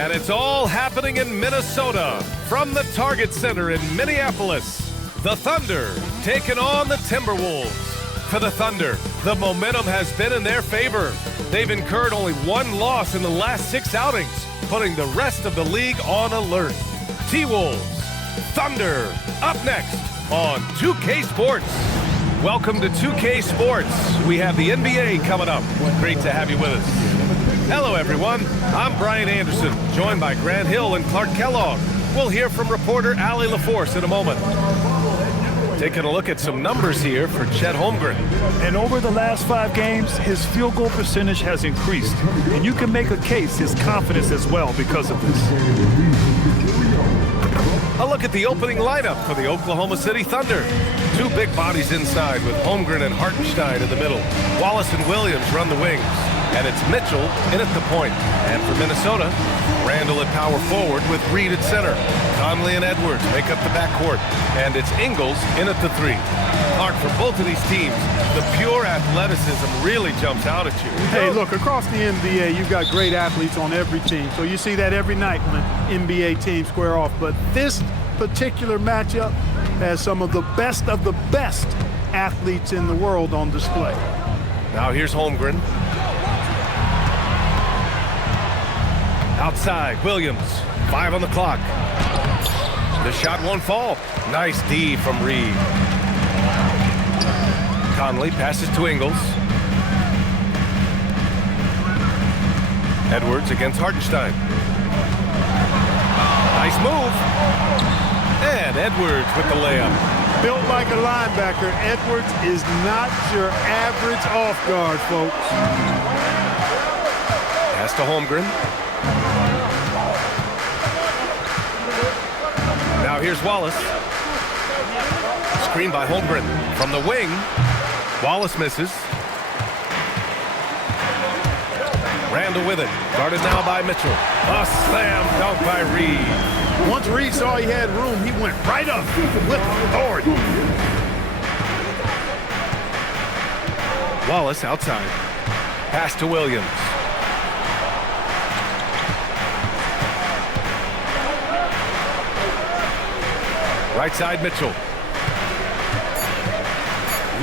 And it's all happening in Minnesota from the Target Center in Minneapolis. The Thunder taking on the Timberwolves. For the Thunder, the momentum has been in their favor. They've incurred only one loss in the last 6 outings, putting the rest of the league on alert. T-Wolves, Thunder, up next on 2K Sports. Welcome to 2K Sports. We have the NBA coming up. Great to have you with us. Hello, everyone. I'm Brian Anderson, joined by Grant Hill and Clark Kellogg. We'll hear from reporter Allie LaForce in a moment. Taking a look at some numbers here for Chet Holmgren. And over the last 5 games, his field goal percentage has increased. And you can make a case his confidence as well because of this. A look at the opening lineup for the Oklahoma City Thunder. 2 big bodies inside with Holmgren and Hartenstein in the middle. Wallace and Williams run the wings. And it's Mitchell in at the point. And for Minnesota, Randall at power forward with Reed at center. Conley and Edwards make up the backcourt. And it's Ingles in at the 3. Clark, for both of these teams, the pure athleticism really jumps out at you. Hey, look, across the NBA, you've got great athletes on every team. So you see that every night when NBA teams square off. But this particular matchup has some of the best athletes in the world on display. Now here's Holmgren. Outside, Williams, 5 on the clock. The shot won't fall. Nice D from Reed. Conley passes to Ingles. Edwards against Hartenstein. Nice move. And Edwards with the layup. Built like a linebacker, Edwards is not your average off guard, folks. Pass to Holmgren. Now here's Wallace. Screen by Holmgren from the wing. Wallace misses. Randall with it. Guarded now by Mitchell. A slam dunk by Reed. Once Reed saw he had room, he went right up with authority. Wallace outside. Pass to Williams. Right side, Mitchell.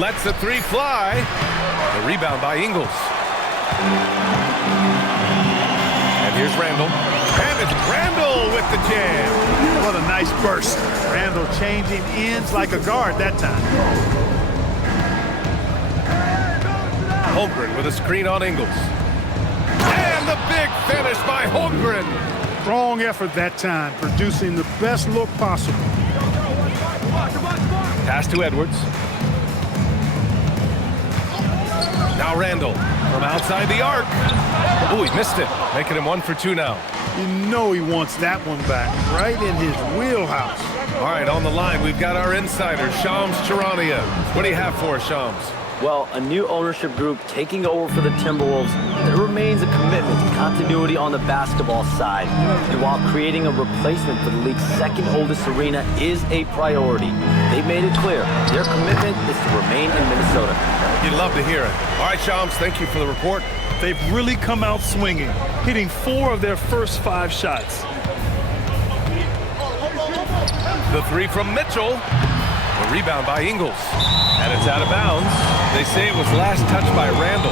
Lets the 3 fly. The rebound by Ingles. And here's Randall. And it's Randall with the jam. What a nice burst. Randall changing ends like a guard that time. Holmgren with a screen on Ingles. And the big finish by Holmgren. Strong effort that time, producing the best look possible. Pass to Edwards. Now Randall from outside the arc. Oh, he missed it. Making him 1 for 2 now. You know he wants that one back, right in his wheelhouse. All right, on the line, we've got our insider, Shams Charania. What do you have for us, Shams? Well, a new ownership group taking over for the Timberwolves. There remains a commitment to continuity on the basketball side. And while creating a replacement for the league's 2nd oldest arena is a priority, they've made it clear their commitment is to remain in Minnesota. You'd love to hear it. All right, Shams, thank you for the report. They've really come out swinging, hitting 4 of their first 5 shots. The 3 from Mitchell. The rebound by Ingles. And it's out of bounds. They say it was last touched by Randall.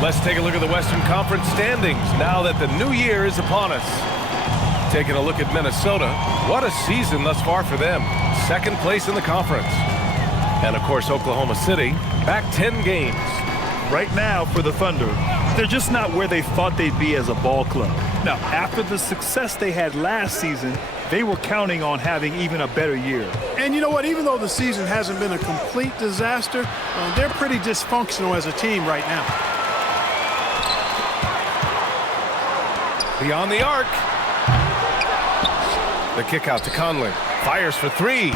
Let's take a look at the Western Conference standings now that the new year is upon us. Taking a look at Minnesota. What a season thus far for them. 2nd place in the conference. And, of course, Oklahoma City back 10 games. Right now, for the Thunder, they're just not where they thought they'd be as a ball club. Now, after the success they had last season, they were counting on having even a better year. And you know what? Even though the season hasn't been a complete disaster, they're pretty dysfunctional as a team right now. Beyond the arc. The kick out to Conley. Fires for 3.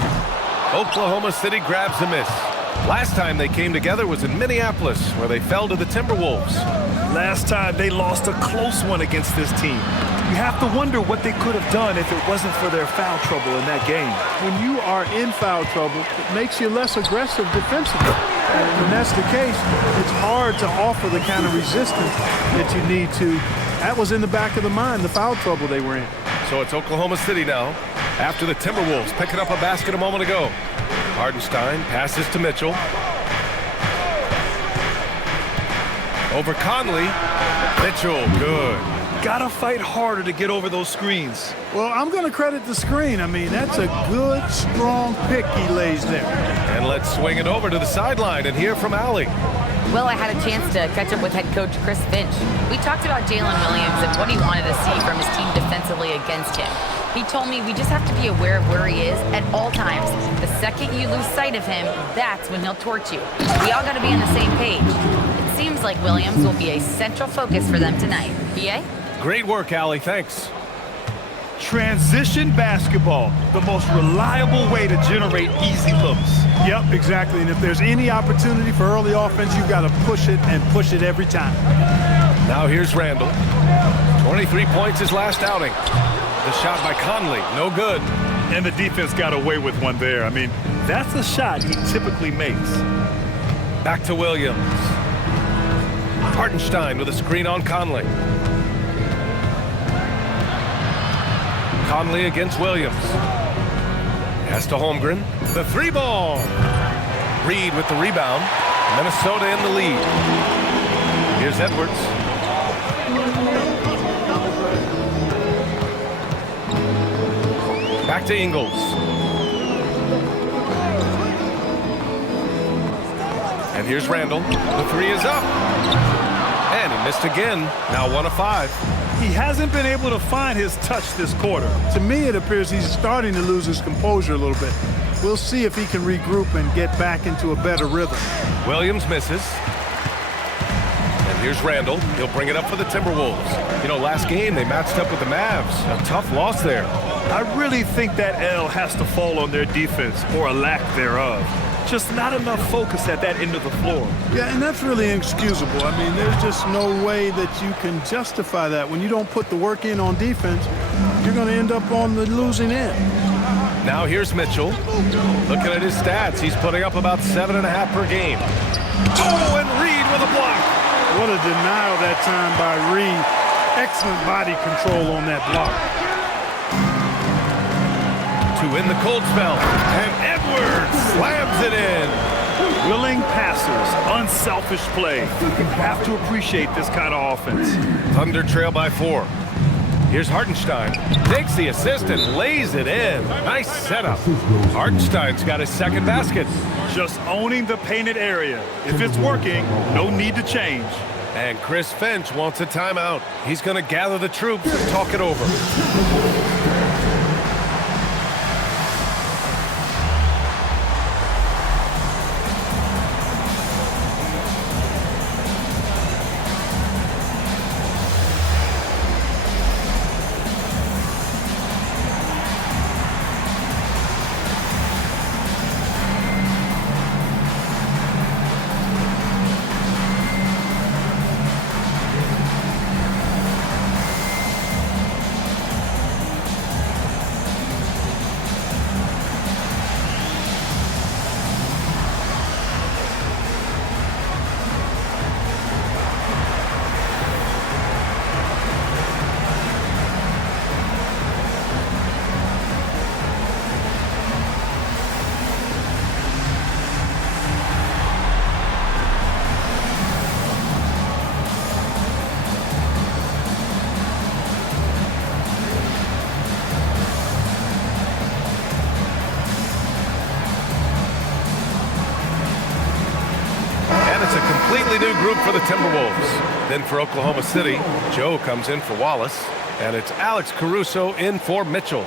Oklahoma City grabs a miss. Last time they came together was in Minneapolis, where they fell to the Timberwolves. Last time they lost a close one against this team. You have to wonder what they could have done if it wasn't for their foul trouble in that game. When you are in foul trouble, it makes you less aggressive defensively. And when that's the case, it's hard to offer the kind of resistance that you need to That was in the back of the mind, the foul trouble they were in. So it's Oklahoma City now, after the Timberwolves picking up a basket a moment ago. Hardenstein passes to Mitchell. Over Conley. Mitchell, good. Gotta fight harder to get over those screens. Well, I'm going to credit the screen. I mean, that's a good, strong pick he lays there. And let's swing it over to the sideline and hear from Allie. Well, I had a chance to catch up with head coach Chris Finch. We talked about Jalen Williams and what he wanted to see from his team defensively against him. He told me we just have to be aware of where he is at all times. The second you lose sight of him, that's when he'll torch you. We all got to be on the same page. It seems like Williams will be a central focus for them tonight. BA? Great work, Allie. Thanks. Transition basketball, the most reliable way to generate easy looks. Yep, exactly. And if there's any opportunity for early offense, you've got to push it and push it every time. Now here's Randall. 23 points his last outing. The shot by Conley, no good. And the defense got away with one there. I mean, that's a shot he typically makes. Back to Williams. Hardenstein with a screen on Conley. Conley against Williams. Pass to Holmgren. The three ball. Reed with the rebound. Minnesota in the lead. Here's Edwards. Back to Ingles. And here's Randall. The three is up. And he missed again. Now 1 of 5. He hasn't been able to find his touch this quarter. To me, it appears he's starting to lose his composure a little bit. We'll see if he can regroup and get back into a better rhythm. Williams misses. And here's Randall. He'll bring it up for the Timberwolves. You know, last game they matched up with the Mavs. A tough loss there. I really think that L has to fall on their defense, or a lack thereof. Just not enough focus at that end of the floor. Yeah, and that's really inexcusable. I mean, there's just no way that you can justify that. When you don't put the work in on defense, you're going to end up on the losing end. Now here's Mitchell. Looking at his stats, he's putting up about 7.5 per game. Oh, and Reed with a block. What a denial that time by Reed. Excellent body control on that block. To win the cold spell. And Edwards slams it in. Willing passers, unselfish play. You have to appreciate this kind of offense. Thunder trail by 4. Here's Hardenstein. Takes the assist and lays it in. Nice setup. Hardenstein's got his second basket. Just owning the painted area. If it's working, no need to change. And Chris Finch wants a timeout. He's going to gather the troops and talk it over. Completely new group for the Timberwolves. Then for Oklahoma City, Joe comes in for Wallace, and it's Alex Caruso in for Mitchell.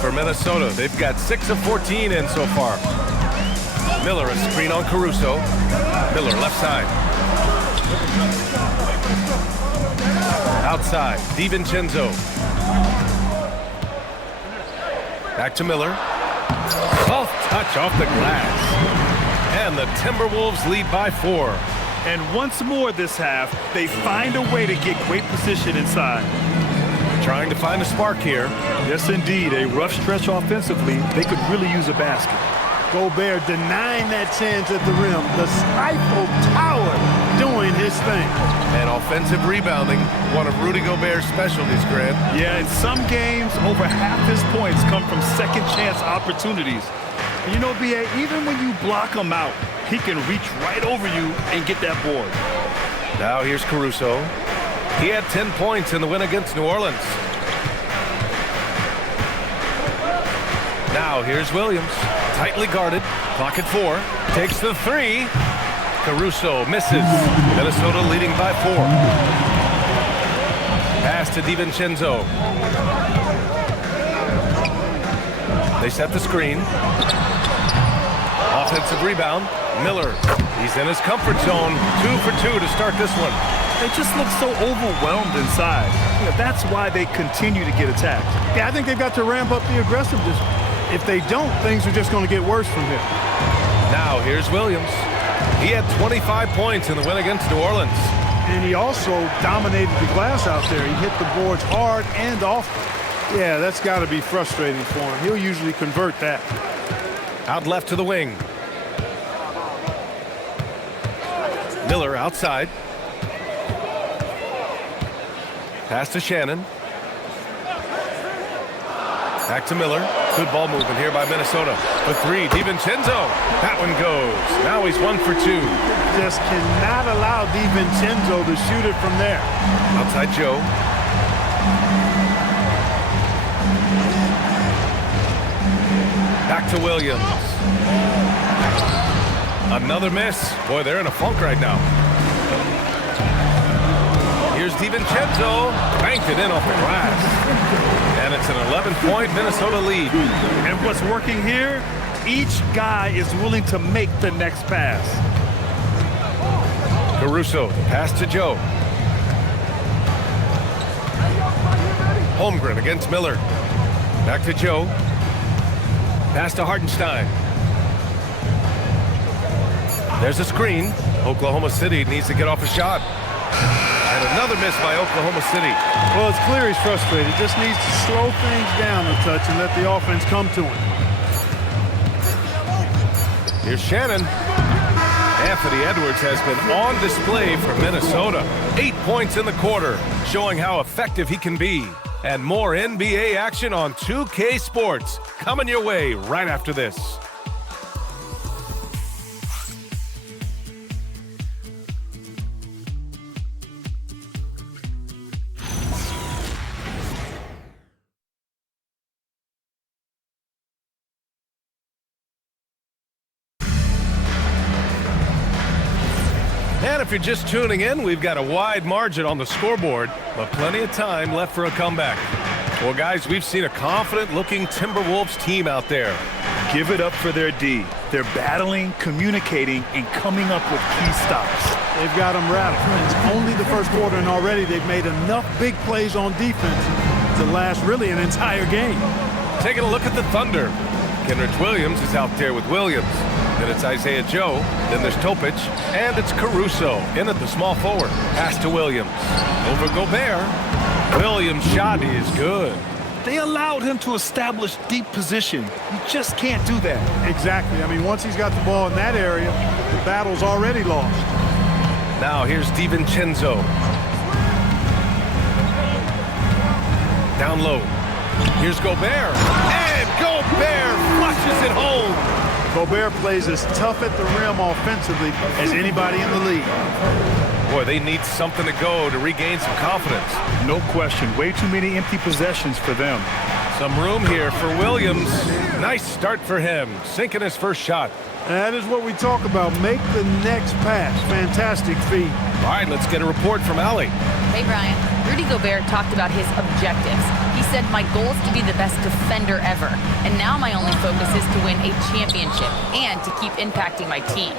For Minnesota, they've got 6 of 14 in so far. Miller, a screen on Caruso. Miller, left side. Outside, DiVincenzo. Back to Miller. Soft touch off the glass. And the Timberwolves lead by 4. And once more this half, they find a way to get great position inside. trying to find a spark here. Yes, indeed. A rough stretch offensively. They could really use a basket. Gobert denying that chance at the rim. The stifle tower doing his thing. And offensive rebounding, one of Rudy Gobert's specialties, Grant. Yeah, in some games, over half his points come from second chance opportunities. You know, B.A., even when you block him out, he can reach right over you and get that board. Now here's Caruso. He had 10 points in the win against New Orleans. Now here's Williams. Tightly guarded. Clock at 4. Takes the 3. Caruso misses. Minnesota leading by 4. Pass to DiVincenzo. They set the screen. Offensive rebound. Miller. He's in his comfort zone. 2 for 2 to start this one. They just look so overwhelmed inside. Yeah, that's why they continue to get attacked. Yeah, I think they've got to ramp up the aggressiveness. If they don't, things are just going to get worse from here. Now here's Williams. He had 25 points in the win against New Orleans. And he also dominated the glass out there. He hit the boards hard and often. Yeah, that's got to be frustrating for him. He'll usually convert that. Out left to the wing. Miller outside. Pass to Shannon. Back to Miller. Good ball movement here by Minnesota. For 3, DiVincenzo. That one goes. Now he's 1 for 2. Just cannot allow DiVincenzo to shoot it from there. Outside Joe. Back to Williams. Another miss. Boy, they're in a funk right now. Here's DiVincenzo. Banked it in off the glass. And it's an 11-point Minnesota lead. And what's working here, each guy is willing to make the next pass. Caruso, pass to Joe. Holmgren against Miller. Back to Joe. Pass to Hartenstein. There's a screen. Oklahoma City needs to get off a shot. And another miss by Oklahoma City. Well, it's clear he's frustrated. Just needs to slow things down a touch and let the offense come to him. Here's Shannon. Anthony Edwards has been on display for Minnesota. 8 points in the quarter, showing how effective he can be. And more NBA action on 2K Sports coming your way right after this. And if you're just tuning in, we've got a wide margin on the scoreboard, but plenty of time left for a comeback. Well, guys, we've seen a confident-looking Timberwolves team out there. Give it up for their D. They're battling, communicating, and coming up with key stops. They've got them rattled. It's only the first quarter, and already they've made enough big plays on defense to last really an entire game. Taking a look at the Thunder. Kenrich Williams is out there with Williams. Then it's Isaiah Joe. Then there's Topic. And it's Caruso in at the small forward. Pass to Williams. Over Gobert. Williams' shot is good. They allowed him to establish deep position. You just can't do that. Exactly. I mean, once he's got the ball in that area, the battle's already lost. Now here's DiVincenzo. Down low. Here's Gobert. And Gobert flushes it home. Gobert plays as tough at the rim offensively as anybody in the league. Boy, they need something to go to regain some confidence. No question. Way too many empty possessions for them. Some room here for Williams. Nice start for him. Sinking his first shot. That is what we talk about. Make the next pass. Fantastic feed. All right, let's get a report from Allie. Hey, Brian. Rudy Gobert talked about his objectives. He said, my goal is to be the best defender ever. And now my only focus is to win a championship and to keep impacting my team.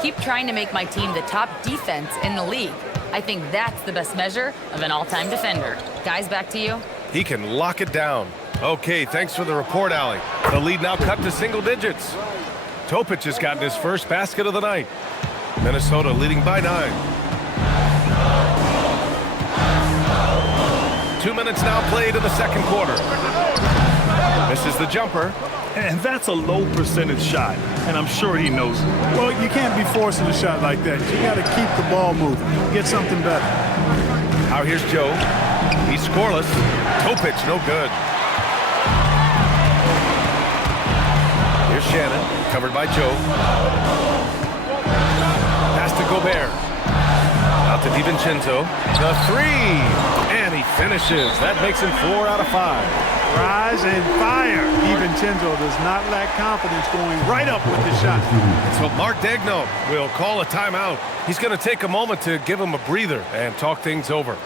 Keep trying to make my team the top defense in the league. I think that's the best measure of an all-time defender. Guys, back to you. He can lock it down. Okay, thanks for the report, Allie. The lead now cut to single digits. Topic has gotten his first basket of the night. Minnesota leading by 9. 2 minutes now played in the second quarter. Misses the jumper. And that's a low percentage shot, and I'm sure he knows it. Well, you can't be forcing a shot like that. You got to keep the ball moving. Get something better. Now here's Joe. He's scoreless. Toe pitch, no good. Here's Shannon, covered by Joe. Pass to Gobert. Out to DiVincenzo. The three. And he finishes. That makes him 4 out of 5. Rise and fire. DiVincenzo does not lack confidence going right up with the shot. So Mark Daigneault will call a timeout. He's going to take a moment to give him a breather and talk things over.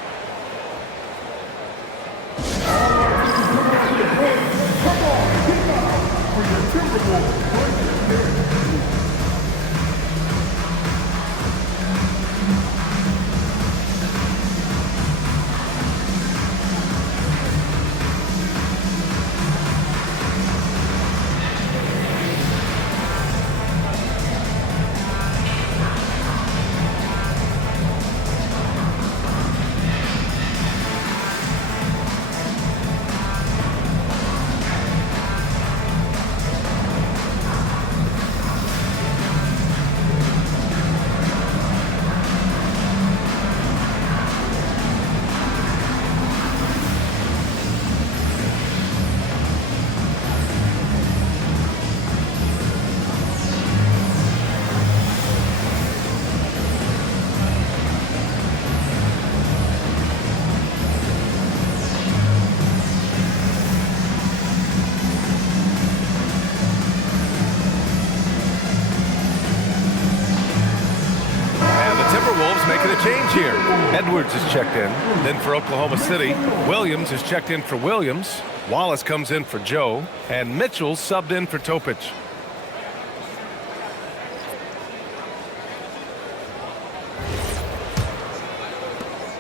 Making a change here. Edwards is checked in. Then for Oklahoma City, Williams is checked in for Williams. Wallace comes in for Joe. And Mitchell subbed in for Topic.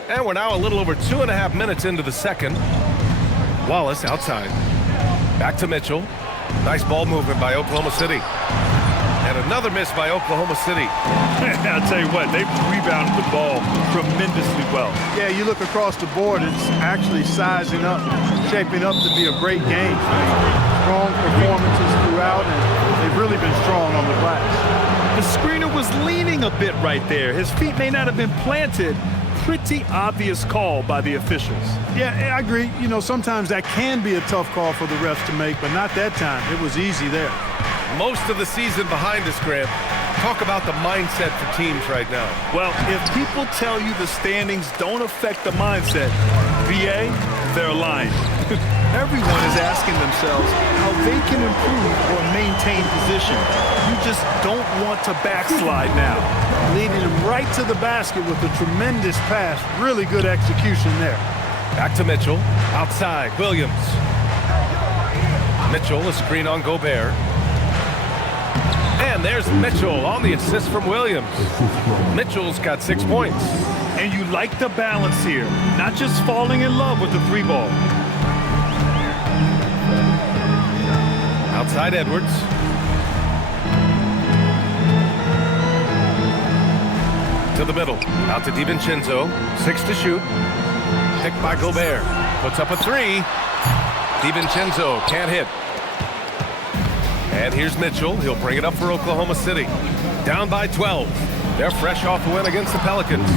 And we're now a little over 2.5 minutes into the second. Wallace outside. Back to Mitchell. Nice ball movement by Oklahoma City. And another miss by Oklahoma City. I'll tell you what, they've rebounded the ball tremendously well. Yeah, you look across the board, it's actually sizing up, shaping up to be a great game. Strong performances throughout, and they've really been strong on the glass. The screener was leaning a bit right there. His feet may not have been planted. Pretty obvious call by the officials. Yeah, I agree. You know, sometimes that can be a tough call for the refs to make, but not that time. It was easy there. Most of the season behind us, Graham. Talk about the mindset for teams right now. Well, if people tell you the standings don't affect the mindset, BA, they're lying. Everyone is asking themselves how they can improve or maintain position. You just don't want to backslide now. Leading him right to the basket with a tremendous pass. Really good execution there. Back to Mitchell. Outside, Williams. Mitchell, a screen on Gobert. And there's Mitchell on the assist from Williams. Mitchell's got 6 points. And you like the balance here, not just falling in love with the three ball. Outside Edwards. To the middle. Out to DiVincenzo. 6 to shoot. Picked by Gobert. Puts up a 3. DiVincenzo can't hit. And here's Mitchell. He'll bring it up for Oklahoma City. Down by 12. They're fresh off the win against the Pelicans.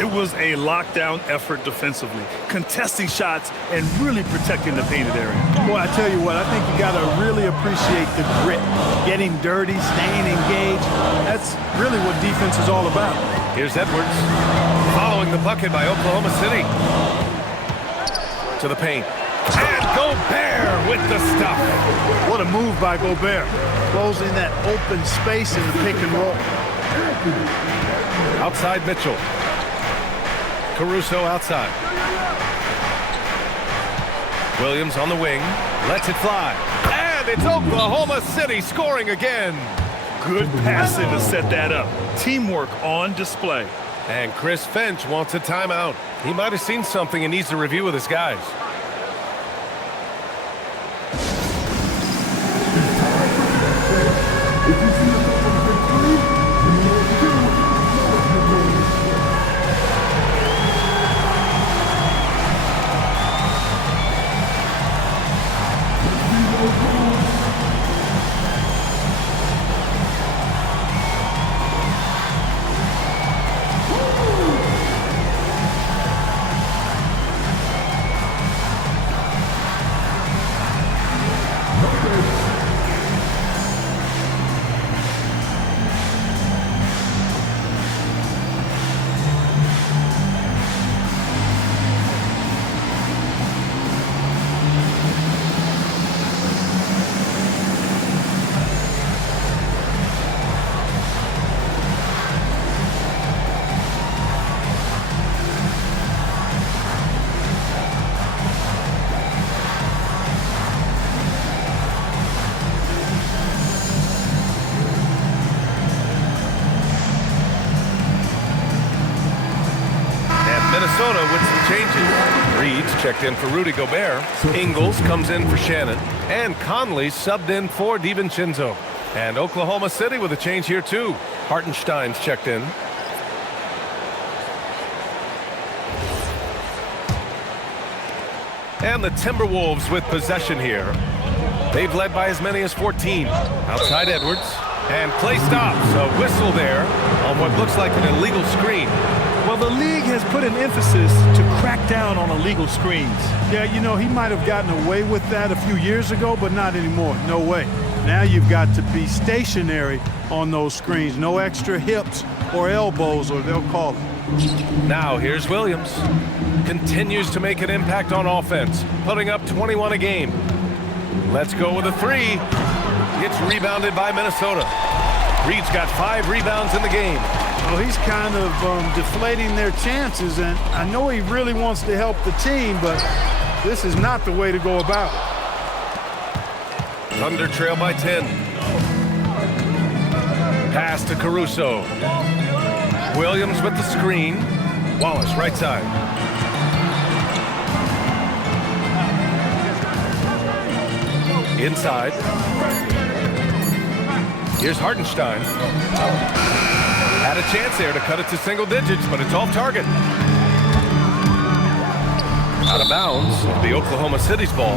It was a lockdown effort defensively, contesting shots and really protecting the painted area. Boy, I tell you what, I think you got to really appreciate the grit. Getting dirty, staying engaged. That's really what defense is all about. Here's Edwards. Following the bucket by Oklahoma City. To the paint. And Gobert with the stuff. What a move by Gobert. Closing that open space in the pick and roll. Outside Mitchell. Caruso outside. Williams on the wing. Lets it fly. And it's Oklahoma City scoring again. Good passing to set that up. Teamwork on display. And Chris Finch wants a timeout. He might have seen something and needs to review with his guys. checked in for Rudy Gobert. Ingles comes in for Shannon. And Conley subbed in for DiVincenzo. And Oklahoma City with a change here too. Hartenstein's checked in. And the Timberwolves with possession here. They've led by as many as 14. Outside Edwards. And play stops. A whistle there on what looks like an illegal screen. Well, the league has put an emphasis to crack down on illegal screens. Yeah, you know, he might have gotten away with that a few years ago, but not anymore. No way. Now you've got to be stationary on those screens. No extra hips or elbows, or they'll call it. Now here's Williams. Continues to make an impact on offense, putting up 21 a game. Let's go with a three. Gets rebounded by Minnesota. Reed's got 5 rebounds in the game. Well, he's kind of deflating their chances, and I know he really wants to help the team, but this is not the way to go about it. Thunder trail by 10. Pass to Caruso. Williams with the screen. Wallace right side. Inside. Here's Hartenstein. Had a chance there to cut it to single digits, but it's off target. Out of bounds, it'll be Oklahoma City's ball.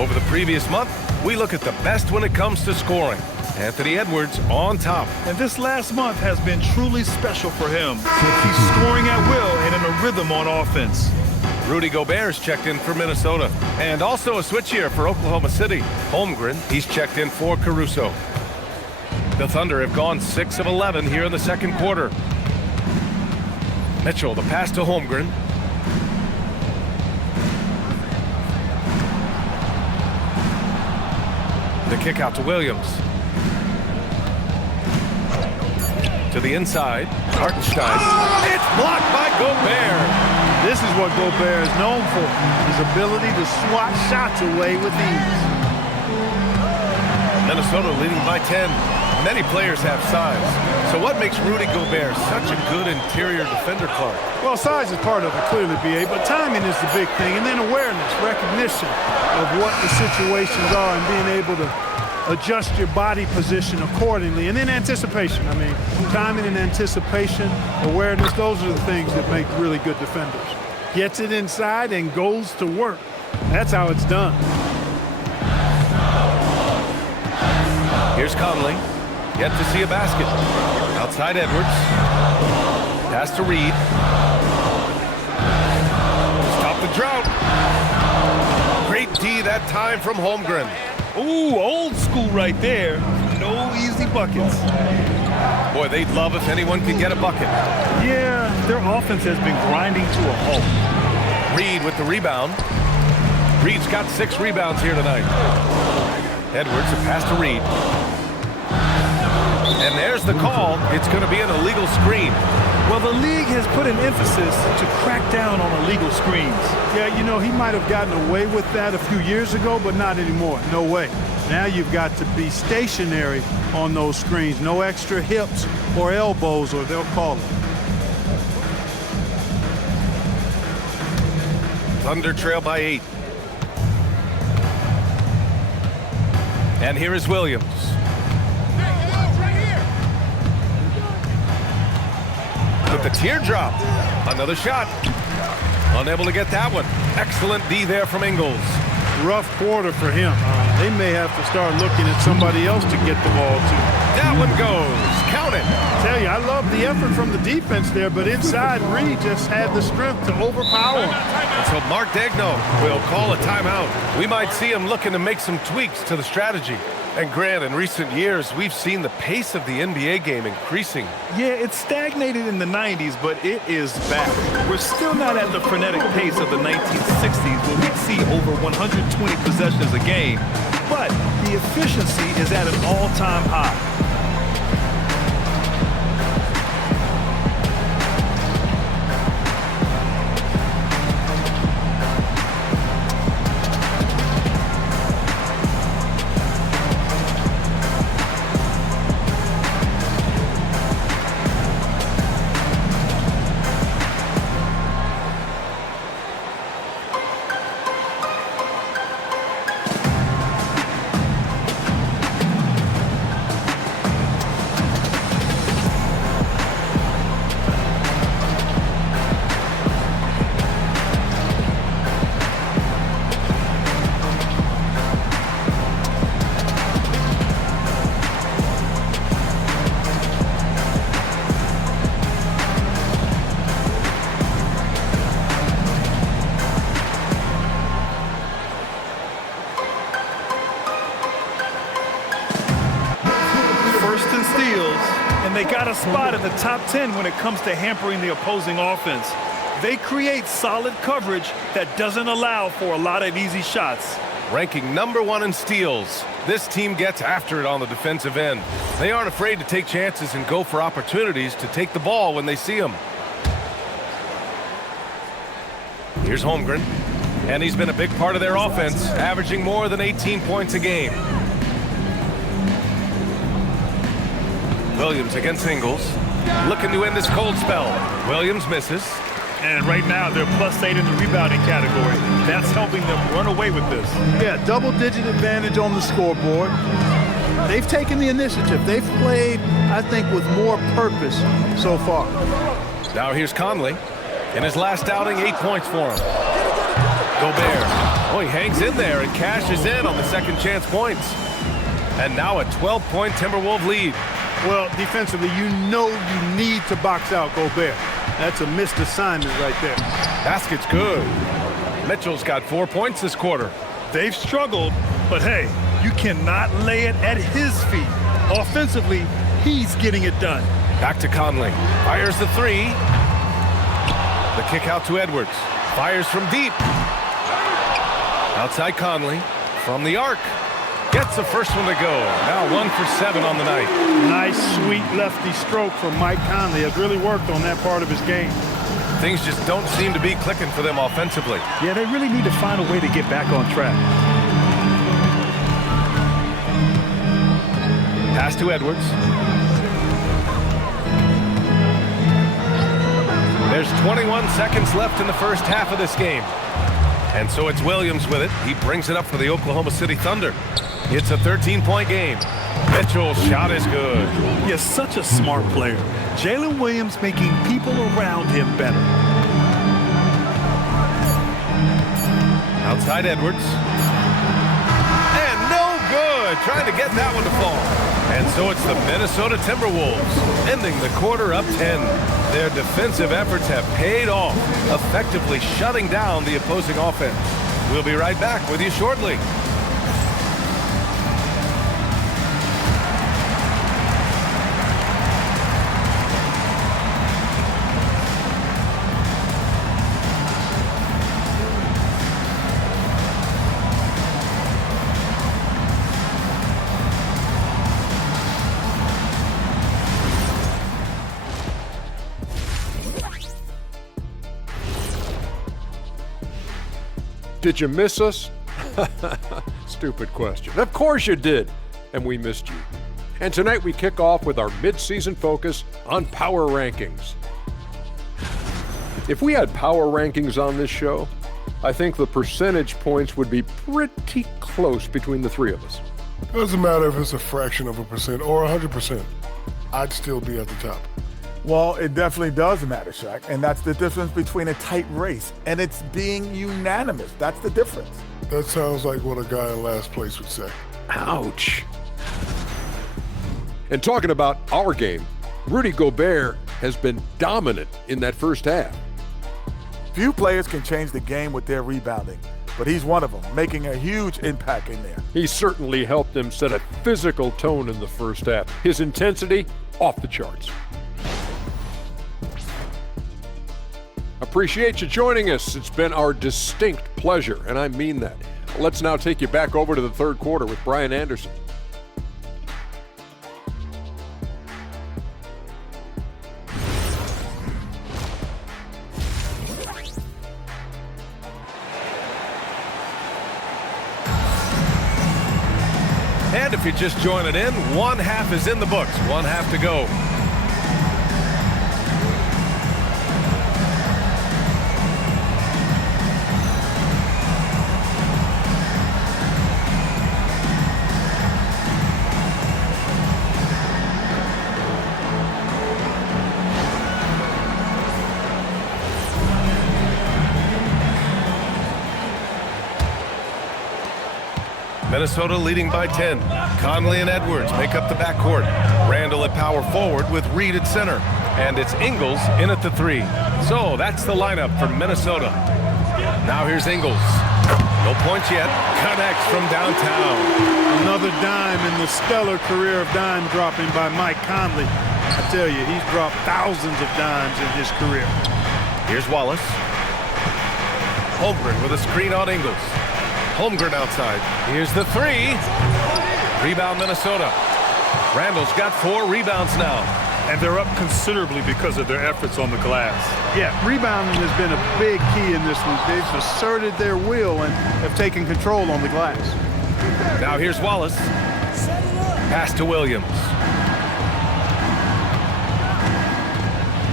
Over the previous month, we look at the best when it comes to scoring. Anthony Edwards on top. And this last month has been truly special for him. He's scoring at will and in a rhythm on offense. Rudy Gobert's checked in for Minnesota. And also a switch here for Oklahoma City. Holmgren, he's checked in for Caruso. The Thunder have gone 6 of 11 here in the second quarter. Mitchell, the pass to Holmgren. The kick out to Williams. To the inside, Hartenstein. It's blocked by Gobert. This is what Gobert is known for, his ability to swat shots away with ease. Minnesota leading by 10. Many players have size. So what makes Rudy Gobert such a good interior defender, Clark? Well, size is part of it, clearly, B.A., but timing is the big thing, and then awareness, recognition of what the situations are and being able to adjust your body position accordingly, and then anticipation. I mean, timing and anticipation, awareness, those are the things that make really good defenders. Gets it inside and goes to work. That's how it's done. Here's Conley. Yet to see a basket. Outside Edwards. Pass to Reed. Stop the drought. Great D that time from Holmgren. Ooh, old school right there. No easy buckets. Boy, they'd love if anyone could get a bucket. Yeah, their offense has been grinding to a halt. Reed with the rebound. Reed's got 6 rebounds here tonight. Edwards, a pass to Reed. And there's the call. It's going to be an illegal screen. Well, the league has put an emphasis to crack down on illegal screens. Yeah, you know, he might have gotten away with that a few years ago, but not anymore. No way. Now you've got to be stationary on those screens. No extra hips or elbows, or they'll call it. Thunder trail by 8. And here is Williams. With the teardrop. Another shot. Unable to get that one. Excellent D there from Ingles. Rough quarter for him. They may have to start looking at somebody else to get the ball to. That one goes. Count it. Tell you, I love the effort from the defense there, but inside, Reed just had the strength to overpower him. And so Mark Daigneault will call a timeout. We might see him looking to make some tweaks to the strategy. And Grant, in recent years, we've seen the pace of the NBA game increasing. Yeah, it stagnated in the 90s, but it is back. We're still not at the frenetic pace of the 1960s when we'd see over 120 possessions a game, but the efficiency is at an all-time high. a spot in the top 10 when it comes to hampering the opposing offense. They create solid coverage that doesn't allow for a lot of easy shots. Ranking #1 in steals, this team gets after it on the defensive end. They aren't afraid to take chances and go for opportunities to take the ball when they see them. Here's Holmgren, and he's been a big part of their offense, averaging more than 18 points a game. Williams against Ingles, looking to end this cold spell. Williams misses. And right now, they're +8 in the rebounding category. That's helping them run away with this. Yeah, double-digit advantage on the scoreboard. They've taken the initiative. They've played, I think, with more purpose so far. Now here's Conley. In his last outing, 8 points for him. Gobert. Oh, he hangs in there and cashes in on the second chance points. And now a 12-point Timberwolves lead. Well, defensively, you know you need to box out Gobert. That's a missed assignment right there. Basket's good. Mitchell's got 4 points this quarter. They've struggled, but hey, you cannot lay it at his feet. Offensively, he's getting it done. Back to Conley. Fires the three. The kick out to Edwards. Fires from deep. Outside Conley. From the arc. Gets the first one to go. Now 1 for 7 on the night. Nice, sweet lefty stroke from Mike Conley. Has really worked on that part of his game. Things just don't seem to be clicking for them offensively. Yeah, they really need to find a way to get back on track. Pass to Edwards. There's 21 seconds left in the first half of this game. And so it's Williams with it. He brings it up for the Oklahoma City Thunder. It's a 13-point game. Mitchell's shot is good. He's such a smart player. Jalen Williams making people around him better. Outside Edwards. And no good. Trying to get that one to fall. And so it's the Minnesota Timberwolves ending the quarter up 10. Their defensive efforts have paid off, effectively shutting down the opposing offense. We'll be right back with you shortly. Did you miss us? Stupid question. Of course you did, and we missed you. And tonight we kick off with our mid-season focus on power rankings. If we had power rankings on this show, I think the percentage points would be pretty close between the three of us. Doesn't matter if it's a fraction of a percent or 100%. I'd still be at the top. Well, it definitely does matter, Shaq, and that's the difference between a tight race, and it's being unanimous. That's the difference. That sounds like what a guy in last place would say. Ouch. And talking about our game, Rudy Gobert has been dominant in that first half. Few players can change the game with their rebounding, but he's one of them, making a huge impact in there. He certainly helped them set a physical tone in the first half. His intensity, off the charts. Appreciate you joining us. It's been our distinct pleasure, and I mean that. Let's now take you back over to the third quarter with Brian Anderson. And if you're just joining in, one half is in the books, one half to go. Minnesota leading by 10. Conley and Edwards make up the backcourt. Randall at power forward with Reed at center. And it's Ingles in at the three. So that's the lineup for Minnesota. Now here's Ingles. No points yet. Connects from downtown. Another dime in the stellar career of dime dropping by Mike Conley. I tell you, he's dropped thousands of dimes in his career. Here's Wallace. Holmgren with a screen on Ingles. Holmgren outside. Here's the three. Rebound Minnesota. Randall's got 4 rebounds now. And they're up considerably because of their efforts on the glass. Yeah, rebounding has been a big key in this one. They've asserted their will and have taken control on the glass. Now here's Wallace. Pass to Williams.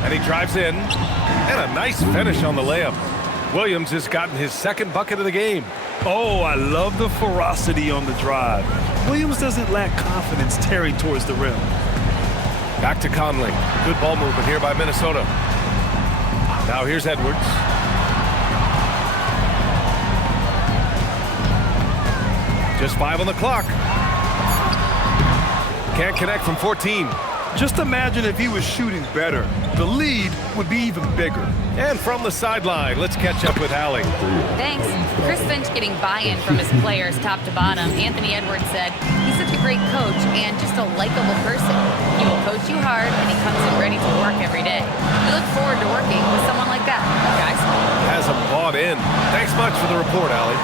And he drives in. And a nice finish on the layup. Williams has gotten his 2nd bucket of the game. Oh, I love the ferocity on the drive. Williams doesn't lack confidence tearing towards the rim. Back to Conley. Good ball movement here by Minnesota. Now here's Edwards. Just 5 on the clock. Can't connect from 14. Just imagine if he was shooting better. The lead would be even bigger. And from the sideline, let's catch up with Allie. Thanks. Chris Finch getting buy-in from his players top to bottom. Anthony Edwards said, he's such a great coach and just a likable person. He will coach you hard and he comes in ready to work every day. We look forward to working with someone like that, guys. Has him bought in. Thanks much for the report, Allie.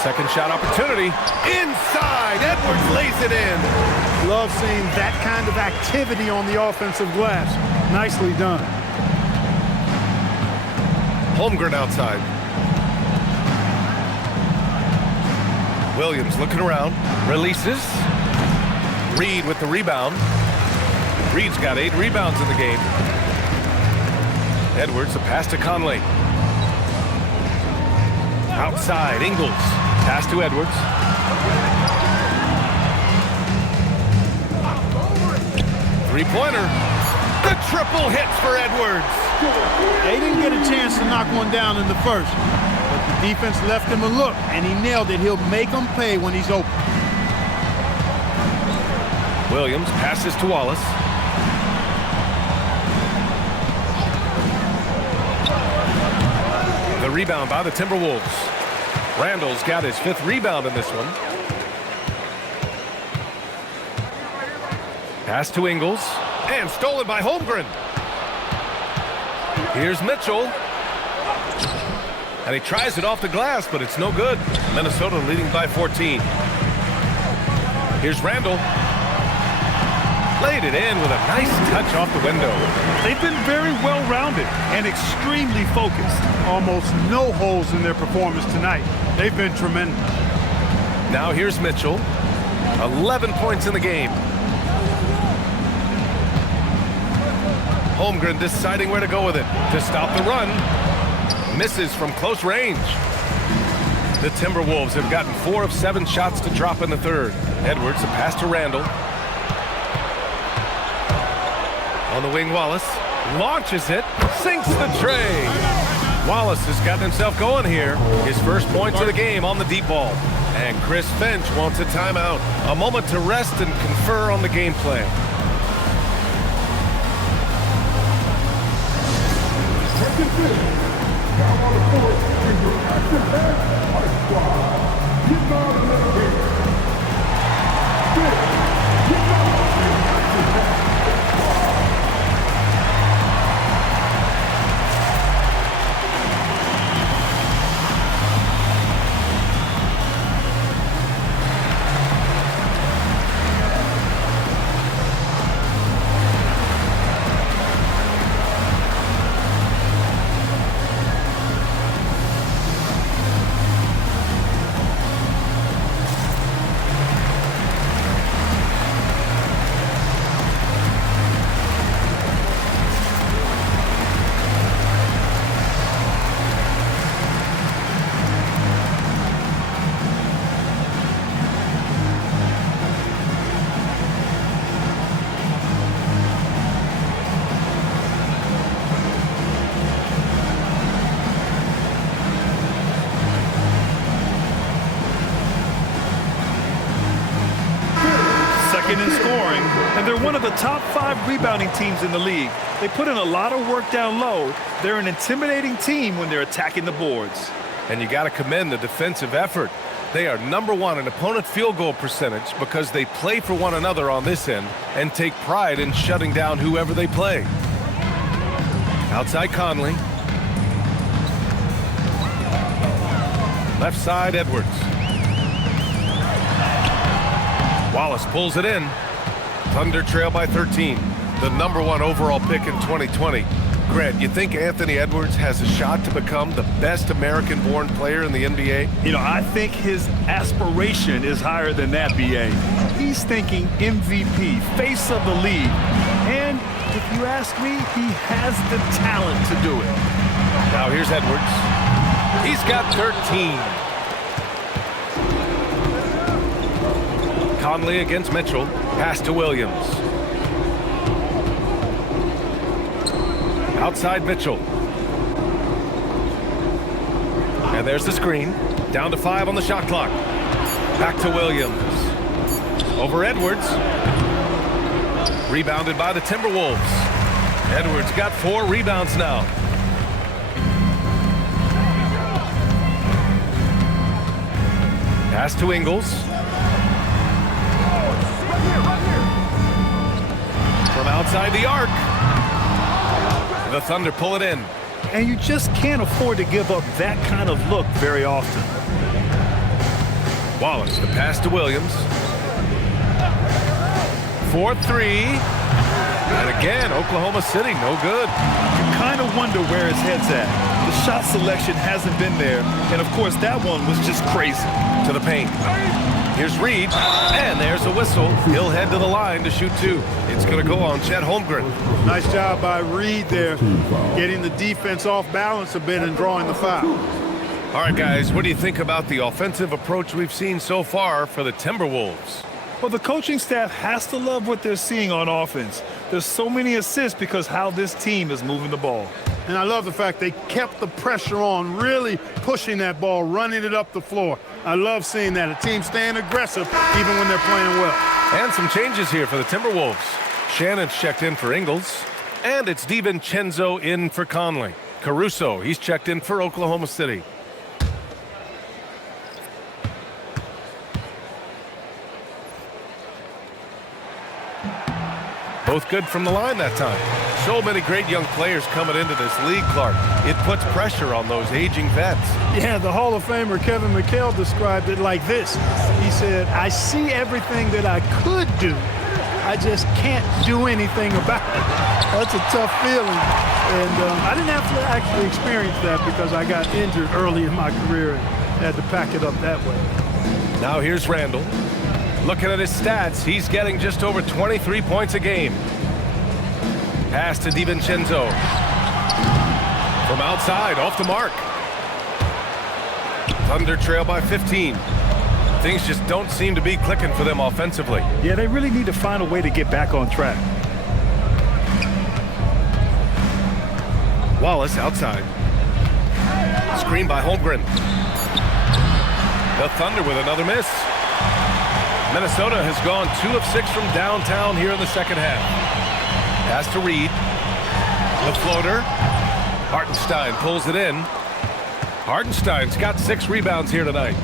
Second shot opportunity. Inside. Edwards lays it in. Love seeing that kind of activity on the offensive glass. Nicely done. Holmgren outside. Williams looking around. Releases. Reed with the rebound. Reed's got 8 rebounds in the game. Edwards, a pass to Conley. Outside, Ingles. Pass to Edwards. Three-pointer. The triple hits for Edwards. They didn't get a chance to knock one down in the first, but the defense left him a look, and he nailed it. He'll make them pay when he's open. Williams passes to Wallace. The rebound by the Timberwolves. Randall's got his 5th rebound in this one. Pass to Ingles. And stolen by Holmgren. Here's Mitchell. And he tries it off the glass, but it's no good. Minnesota leading by 14. Here's Randall. Laid it in with a nice touch off the window. They've been very well-rounded and extremely focused. Almost no holes in their performance tonight. They've been tremendous. Now here's Mitchell. 11 points in the game. Holmgren deciding where to go with it. To stop the run. Misses from close range. The Timberwolves have gotten 4 of 7 shots to drop in the 3rd. Edwards, a pass to Randall. On the wing, Wallace launches it, sinks the tray. Wallace has gotten himself going here. His first points of the game on the deep ball. And Chris Finch wants a timeout. A moment to rest and confer on the game plan. In scoring, and they're one of the top 5 rebounding teams in the league. They put in a lot of work down low. They're an intimidating team when they're attacking the boards. And you got to commend the defensive effort. They are #1 in opponent field goal percentage because they play for one another on this end and take pride in shutting down whoever they play. Outside Conley. Left side Edwards. Wallace pulls it in. Thunder trail by 13. The #1 overall pick in 2020. Grant, you think Anthony Edwards has a shot to become the best American-born player in the NBA? You know, I think his aspiration is higher than that, BA. He's thinking MVP, face of the league. And if you ask me, he has the talent to do it. Now here's Edwards. He's got 13. Conley against Mitchell. Pass to Williams. Outside Mitchell. And there's the screen. Down to 5 on the shot clock. Back to Williams. Over Edwards. Rebounded by the Timberwolves. Edwards got 4 rebounds now. Pass to Ingles. From outside the arc. The Thunder pull it in. And you just can't afford to give up that kind of look very often. Wallace, the pass to Williams. 4-3. And again, Oklahoma City, no good. You kind of wonder where his head's at. The shot selection hasn't been there. And, of course, that one was just crazy. To the paint. Here's Reed, and there's a whistle. He'll head to the line to shoot 2. It's going to go on Chet Holmgren. Nice job by Reed there, getting the defense off balance a bit and drawing the foul. All right, guys, what do you think about the offensive approach we've seen so far for the Timberwolves? Well, the coaching staff has to love what they're seeing on offense. There's so many assists because how this team is moving the ball. And I love the fact they kept the pressure on, really pushing that ball, running it up the floor. I love seeing that. A team staying aggressive even when they're playing well. And some changes here for the Timberwolves. Shannon's checked in for Ingles, and it's DiVincenzo in for Conley. Caruso, he's checked in for Oklahoma City. Both good from the line that time. So many great young players coming into this league, Clark. It puts pressure on those aging vets. Yeah, the Hall of Famer Kevin McHale described it like this. He said, I see everything that I could do. I just can't do anything about it. That's a tough feeling. And I didn't have to actually experience that because I got injured early in my career and had to pack it up that way. Now here's Randall. Looking at his stats, he's getting just over 23 points a game. Pass to DiVincenzo. From outside, off the mark. Thunder trail by 15. Things just don't seem to be clicking for them offensively. Yeah, they really need to find a way to get back on track. Wallace outside. Screen by Holmgren. The Thunder with another miss. Minnesota has gone 2 of 6 from downtown here in the second half. Pass to Reed. The floater. Hartenstein pulls it in. Hartenstein's got 6 rebounds here tonight.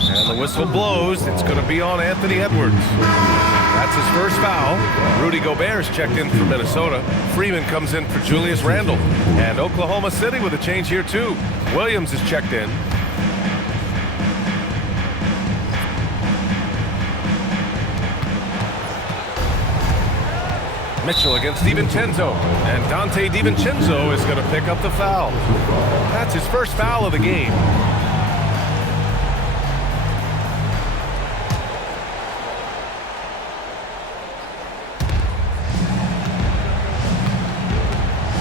And the whistle blows. It's going to be on Anthony Edwards. That's his first foul. Rudy Gobert's checked in for Minnesota. Freeman comes in for Julius Randle. And Oklahoma City with a change here too. Williams is checked in. Mitchell against DiVincenzo, and Dante DiVincenzo is going to pick up the foul. That's his first foul of the game.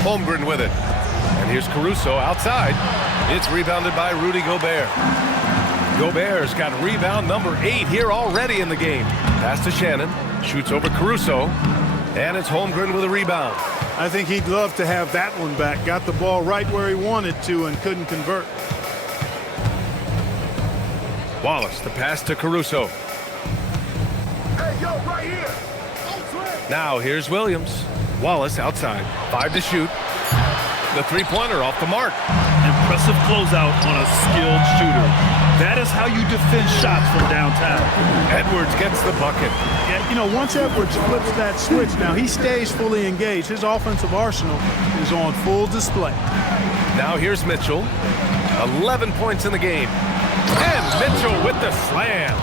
Holmgren with it, and here's Caruso outside. It's rebounded by Rudy Gobert. Gobert's got rebound number 8 here already in the game. Pass to Shannon, shoots over Caruso. And it's Holmgren with a rebound. I think he'd love to have that one back. Got the ball right where he wanted to and couldn't convert. Wallace, the pass to Caruso. Hey, yo, right here. Now here's Williams. Wallace outside. 5 to shoot. The three-pointer off the mark. Impressive closeout on a skilled shooter. That is how you defend shots from downtown. Edwards gets the bucket. Yeah, you know, once Edwards flips that switch, now he stays fully engaged. His offensive arsenal is on full display. Now here's Mitchell. 11 points in the game. And Mitchell with the slam.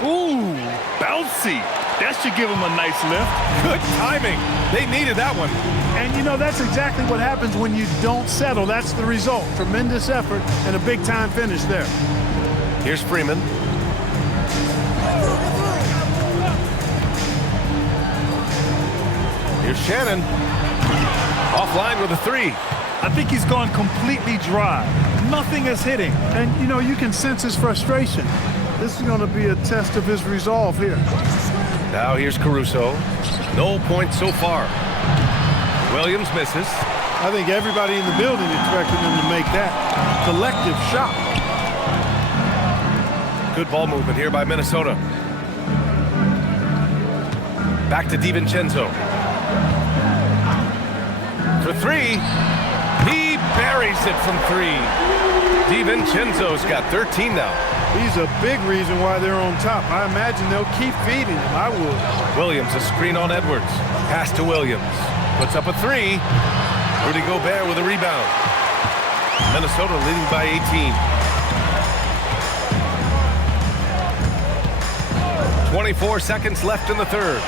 Ooh, bouncy. That should give him a nice lift. Good timing. They needed that one. And, you know, that's exactly what happens when you don't settle. That's the result. Tremendous effort and a big-time finish there. Here's Freeman. Here's Shannon. Offline with a three. I think he's gone completely dry. Nothing is hitting. And, you know, you can sense his frustration. This is going to be a test of his resolve here. Now here's Caruso. No points so far. Williams misses. I think everybody in the building expected him to make that collective shot. Good ball movement here by Minnesota. Back to DiVincenzo. For three. He buries it from three. DiVincenzo's got 13 now. He's a big reason why they're on top. I imagine they'll keep feeding him. I would. Williams, a screen on Edwards. Pass to Williams. Puts up a three. Rudy Gobert with a rebound. Minnesota leading by 18. 24 seconds left in the third.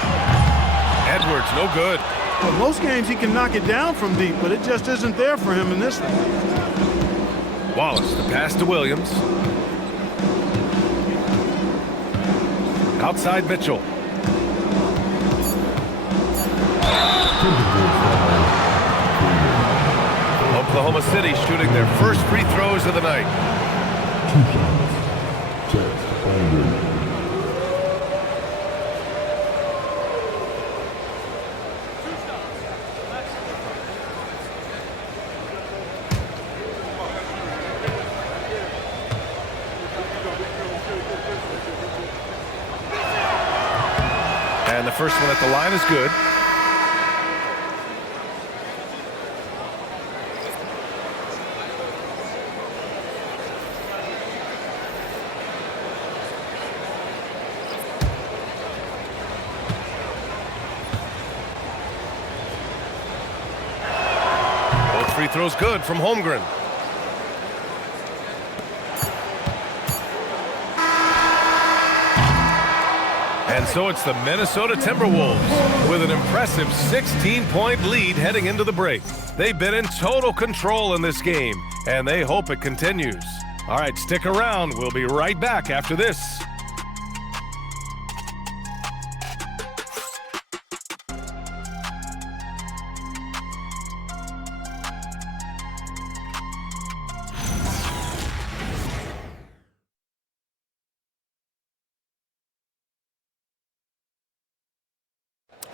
Edwards, no good. Well, most games he can knock it down from deep, but it just isn't there for him in this one. Wallace, the pass to Williams. Outside Mitchell. Oklahoma City shooting their first free throws of the night. And the first one at the line is good. Both free throws good from Holmgren. And so it's the Minnesota Timberwolves with an impressive 16-point lead heading into the break. They've been in total control in this game, and they hope it continues. All right, stick around. We'll be right back after this.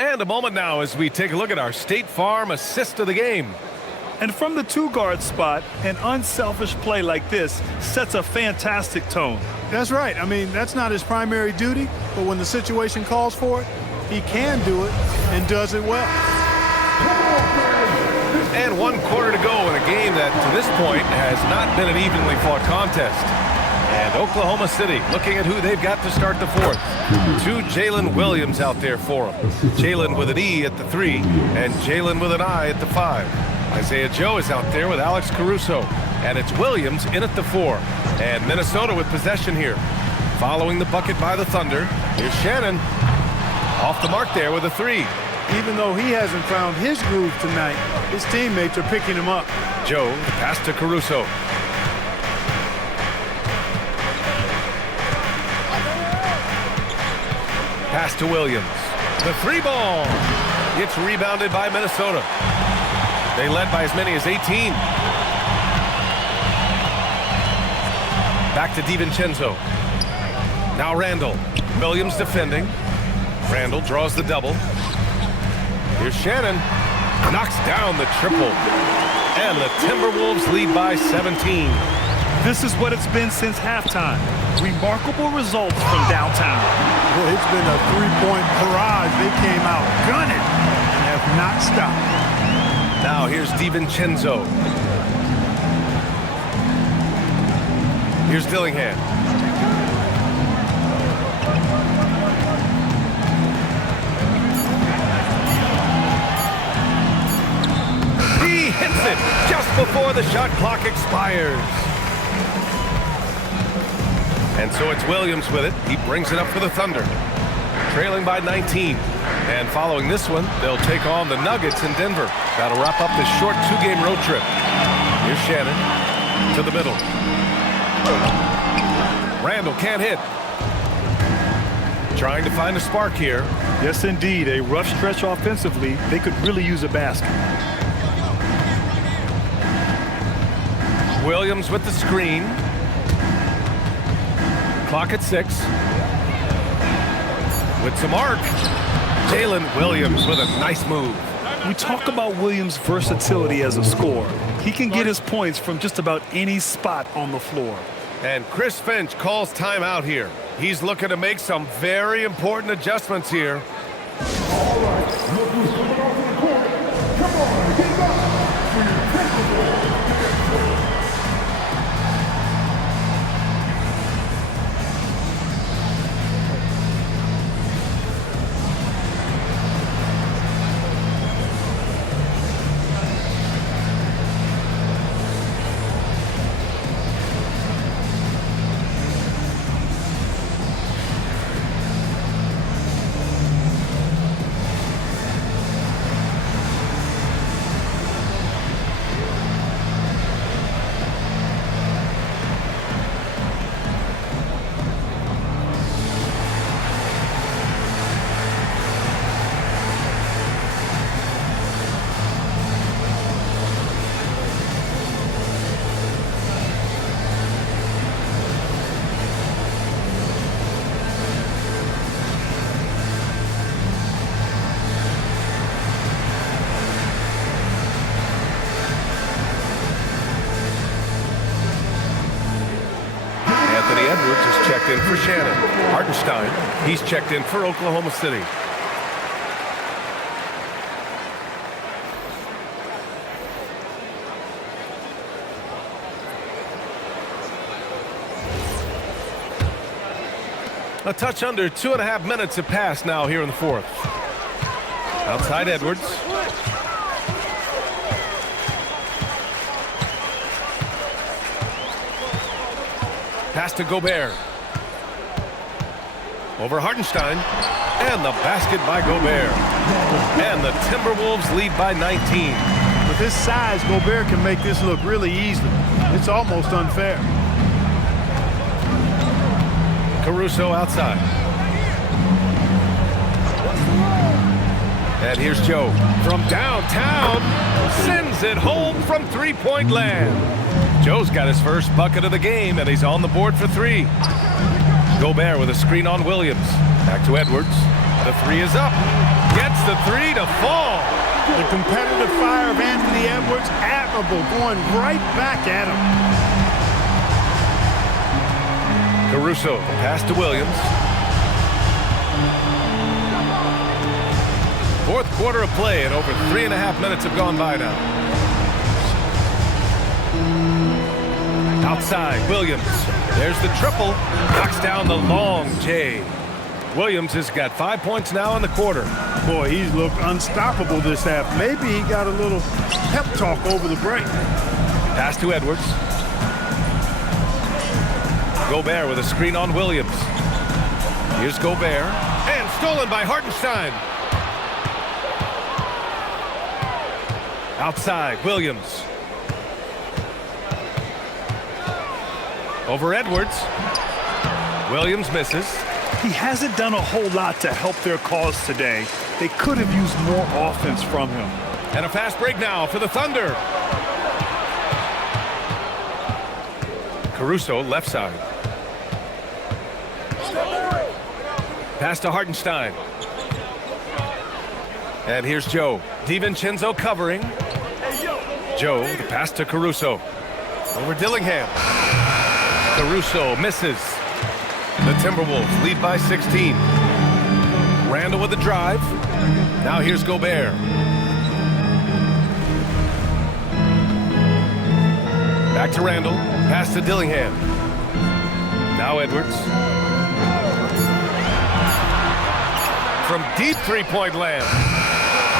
And a moment now as we take a look at our State Farm assist of the game. And from the two-guard spot, an unselfish play like this sets a fantastic tone. That's right. I mean, that's not his primary duty, but when the situation calls for it, he can do it and does it well. And 1 quarter to go in a game that, to this point, has not been an evenly fought contest. And Oklahoma City looking at who they've got to start the fourth. 2 Jalen Williams out there for them. Jalen with an E at the 3 and Jalen with an I at the 5. Isaiah Joe is out there with Alex Caruso. And it's Williams in at the 4. And Minnesota with possession here. Following the bucket by the Thunder, here's Shannon. Off the mark there with a 3. Even though he hasn't found his groove tonight, his teammates are picking him up. Joe, the pass to Caruso. Pass to Williams. The 3 ball. It's rebounded by Minnesota. They led by as many as 18. Back to DiVincenzo. Now Randall. Williams defending. Randall draws the double. Here's Shannon. Knocks down the triple. And the Timberwolves lead by 17. This is what it's been since halftime. Remarkable results from downtown. Well, it's been a 3-point barrage. They came out gunning and have not stopped. Now here's DiVincenzo. Here's Dillingham. He hits it just before the shot clock expires. And so it's Williams with it. He brings it up for the Thunder. Trailing by 19. And following this one, they'll take on the Nuggets in Denver. That'll wrap up this short two-game road trip. Here's Shannon to the middle. Randall can't hit. Trying to find a spark here. Yes, indeed. A rough stretch offensively. They could really use a basket. Williams with the screen. Clock at 6. With some arc. Jalen Williams with a nice move. We talk about Williams' versatility as a scorer. He can get his points from just about any spot on the floor. And Chris Finch calls timeout here. He's looking to make some very important adjustments here. All right, look who's coming off the court. Come on, get up for your Timberwolves. Checked in for Shannon. Hartenstein, he's checked in for Oklahoma City. A touch under 2.5 minutes have passed now here in the fourth. Outside Edwards. Pass to Gobert. Over Hartenstein. And the basket by Gobert. And the Timberwolves lead by 19. With his size, Gobert can make this look really easy. It's almost unfair. Caruso outside. And here's Joe from downtown. Sends it home from three-point land. Joe's got his first bucket of the game, and he's on the board for 3. Gobert with a screen on Williams. Back to Edwards. The 3 is up. Gets the 3 to fall. The competitive fire of Anthony Edwards, admirable, going right back at him. Caruso, pass to Williams. Fourth quarter of play, and over 3.5 minutes have gone by now. Outside, Williams. There's the triple. Knocks down the long J. Williams has got 5 points now in the quarter. Boy, he's looked unstoppable this half. Maybe he got a little pep talk over the break. Pass to Edwards. Gobert with a screen on Williams. Here's Gobert. And stolen by Hartenstein. Outside, Williams. Over Edwards. Williams misses. He hasn't done a whole lot to help their cause today. They could have used more offense from him. And a fast break now for the Thunder. Caruso, left side. Pass to Hartenstein. And here's Joe. DiVincenzo covering. Joe, the pass to Caruso. Over Dillingham. Caruso misses. The Timberwolves lead by 16. Randall with the drive. Now here's Gobert. Back to Randall. Pass to Dillingham. Now Edwards. From deep three-point land.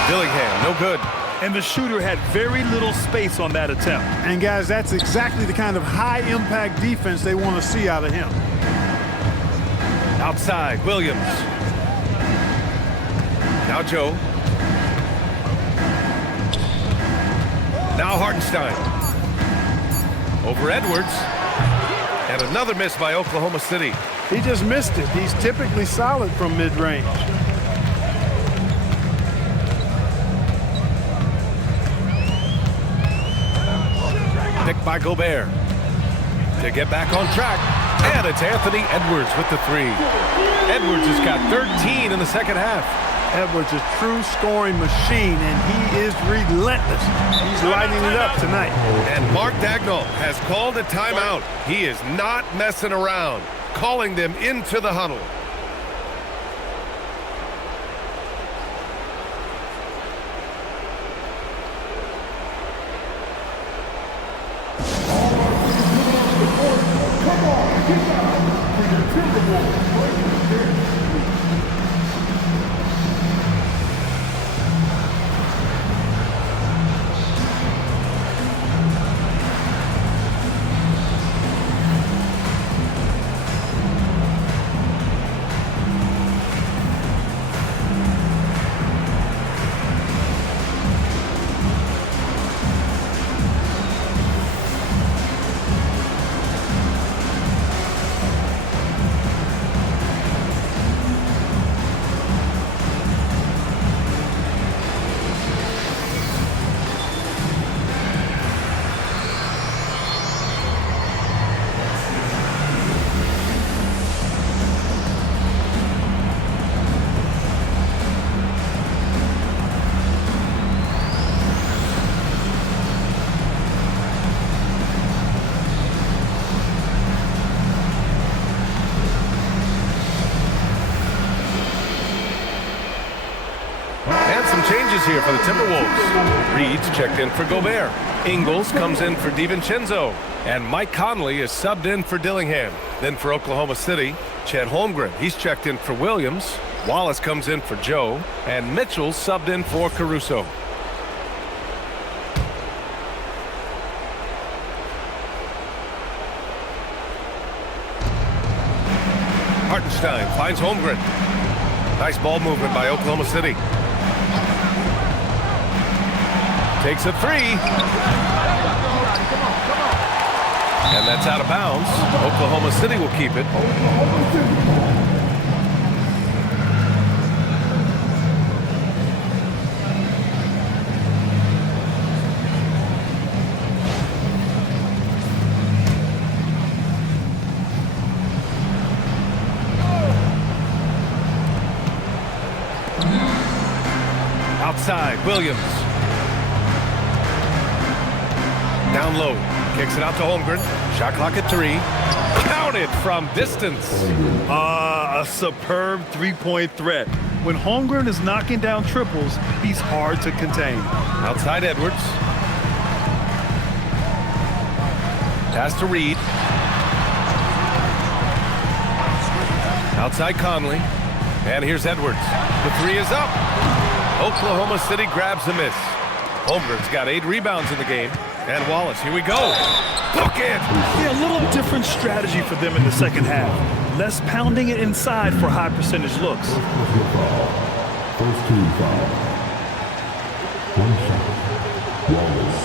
Dillingham, no good. And the shooter had very little space on that attempt. And guys, that's exactly the kind of high-impact defense they want to see out of him. Outside, Williams. Now Joe. Now Hartenstein. Over Edwards. And another miss by Oklahoma City. He just missed it. He's typically solid from mid-range. Picked by Gobert. To get back on track. And it's Anthony Edwards with the three. Edwards has got 13 in the second half. Edwards is a true scoring machine, and he is relentless. He's lighting it up tonight. And Mark Dagnall has called a timeout. He is not messing around, calling them into the huddle. Come on, get down for your Timberwolves. Changes here for the Timberwolves. Reed's checked in for Gobert. Ingles comes in for DiVincenzo. And Mike Conley is subbed in for Dillingham. Then for Oklahoma City, Chet Holmgren. He's checked in for Williams. Wallace comes in for Joe. And Mitchell's subbed in for Caruso. Hartenstein finds Holmgren. Nice ball movement by Oklahoma City. Takes a three. And that's out of bounds. Oklahoma City will keep it. Outside, Williams. Down low, kicks it out to Holmgren. Shot clock at 3. Counted from distance. A superb three-point threat. When Holmgren is knocking down triples, he's hard to contain. Outside Edwards. Pass to Reed. Outside Conley. And here's Edwards. The three is up. Oklahoma City grabs the miss. Holmgren's got 8 rebounds in the game. And Wallace, here we go. Book it! Yeah, a little different strategy for them in the second half. Less pounding it inside for high percentage looks. First team foul. One shot. Wallace.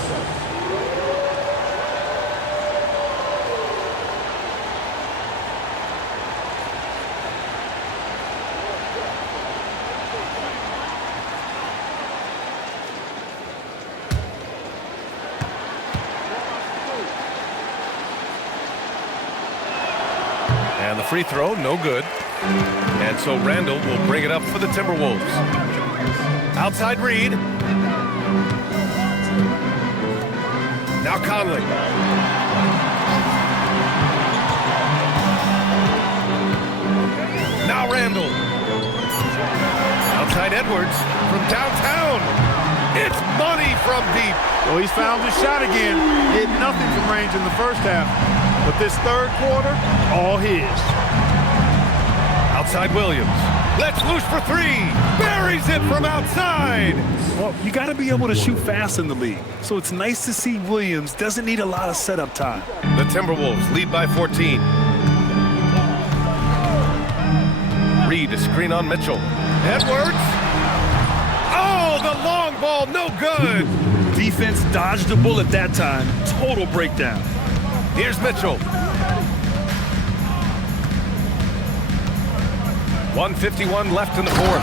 And the free throw, no good. And so Randall will bring it up for the Timberwolves. Outside Reed. Now Conley. Now Randall. Outside Edwards from downtown. It's money from deep. Well, he's found his shot again. He had nothing from range in the first half. But this third quarter, all his. Outside Williams. Let's loose for three. Buries it from outside. Well, you got to be able to shoot fast in the league. So it's nice to see Williams doesn't need a lot of setup time. The Timberwolves lead by 14. Reed to screen on Mitchell. Edwards. Oh, the long ball, no good. Defense dodged the bullet that time. Total breakdown. Here's Mitchell. 1:51 left in the fourth.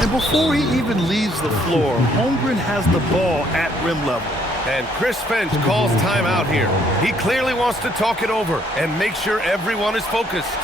And before he even leaves the floor, Holmgren has the ball at rim level. And Chris Finch calls timeout here. He clearly wants to talk it over and make sure everyone is focused.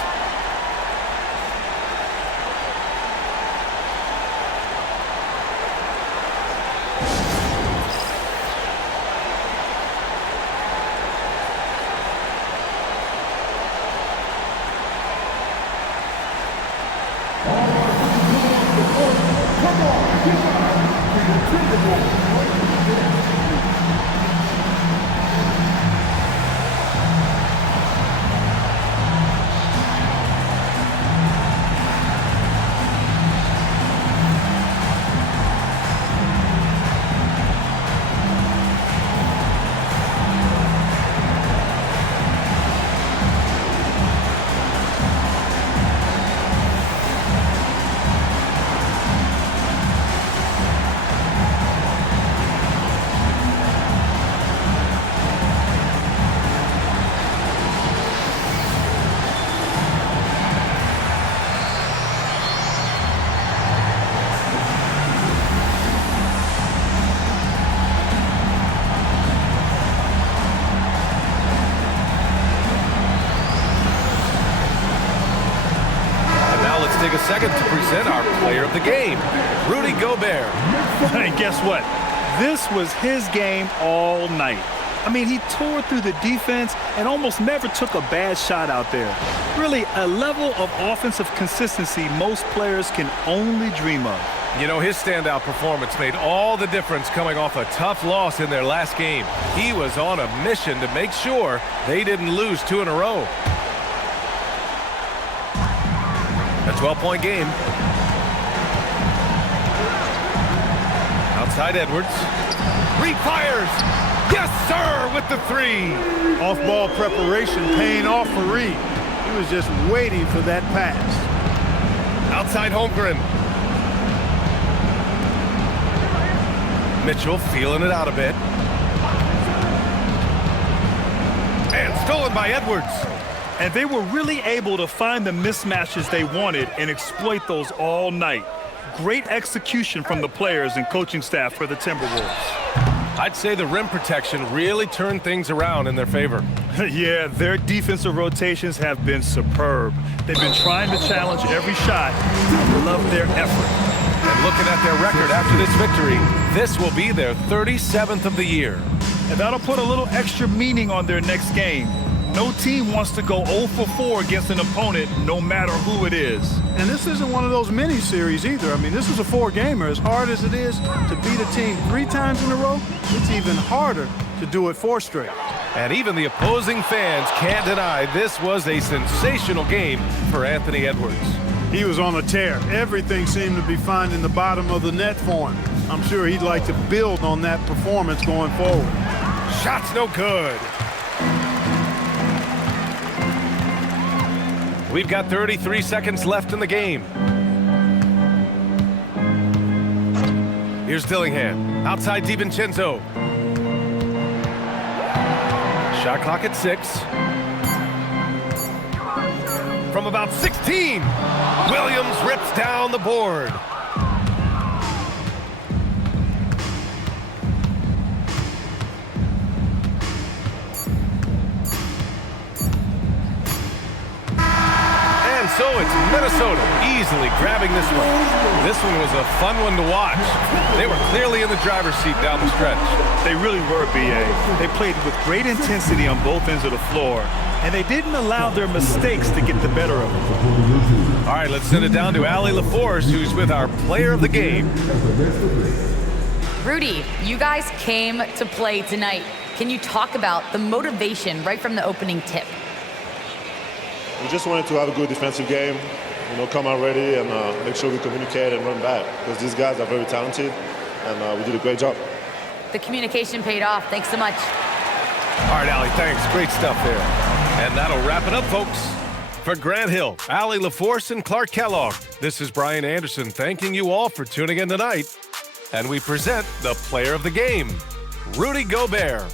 Take a second to present our player of the game, Rudy Gobert. And guess what? This was his game all night. I mean, he tore through the defense and almost never took a bad shot out there. Really, a level of offensive consistency most players can only dream of. You know, his standout performance made all the difference coming off a tough loss in their last game. He was on a mission to make sure they didn't lose 2 in a row. A 12-point game. Outside Edwards. Reed fires. Yes, sir, with the 3. Off-ball preparation paying off for Reed. He was just waiting for that pass. Outside Holmgren. Mitchell feeling it out a bit. And stolen by Edwards. And they were really able to find the mismatches they wanted and exploit those all night. Great execution from the players and coaching staff for the Timberwolves. I'd say the rim protection really turned things around in their favor. Yeah, their defensive rotations have been superb. They've been trying to challenge every shot. I love their effort. And looking at their record after this victory, this will be their 37th of the year. And that'll put a little extra meaning on their next game. No team wants to go 0 for 4 against an opponent, no matter who it is. And this isn't one of those mini-series either. I mean, this is a 4-gamer. As hard as it is to beat a team 3 times in a row, it's even harder to do it 4 straight. And even the opposing fans can't deny this was a sensational game for Anthony Edwards. He was on a tear. Everything seemed to be finding the bottom of the net for him. I'm sure he'd like to build on that performance going forward. Shot's no good. We've got 33 seconds left in the game. Here's Dillingham. Outside DiVincenzo. Shot clock at 6. From about 16, Williams rips down the board. So it's Minnesota easily grabbing this one. This one was a fun one to watch. They were clearly in the driver's seat down the stretch. They really were, B.A. They played with great intensity on both ends of the floor, and they didn't allow their mistakes to get the better of them. All right, let's send it down to Allie LaForce, who's with our player of the game. Rudy, you guys came to play tonight. Can you talk about the motivation right from the opening tip? We just wanted to have a good defensive game, come out ready and make sure we communicate and run back, because these guys are very talented, and we did a great job. The communication paid off. Thanks so much. All right, Allie, thanks. Great stuff there. And that'll wrap it up, folks. For Grant Hill, Allie LaForce, and Clark Kellogg, this is Brian Anderson thanking you all for tuning in tonight. And we present the player of the game, Rudy Gobert.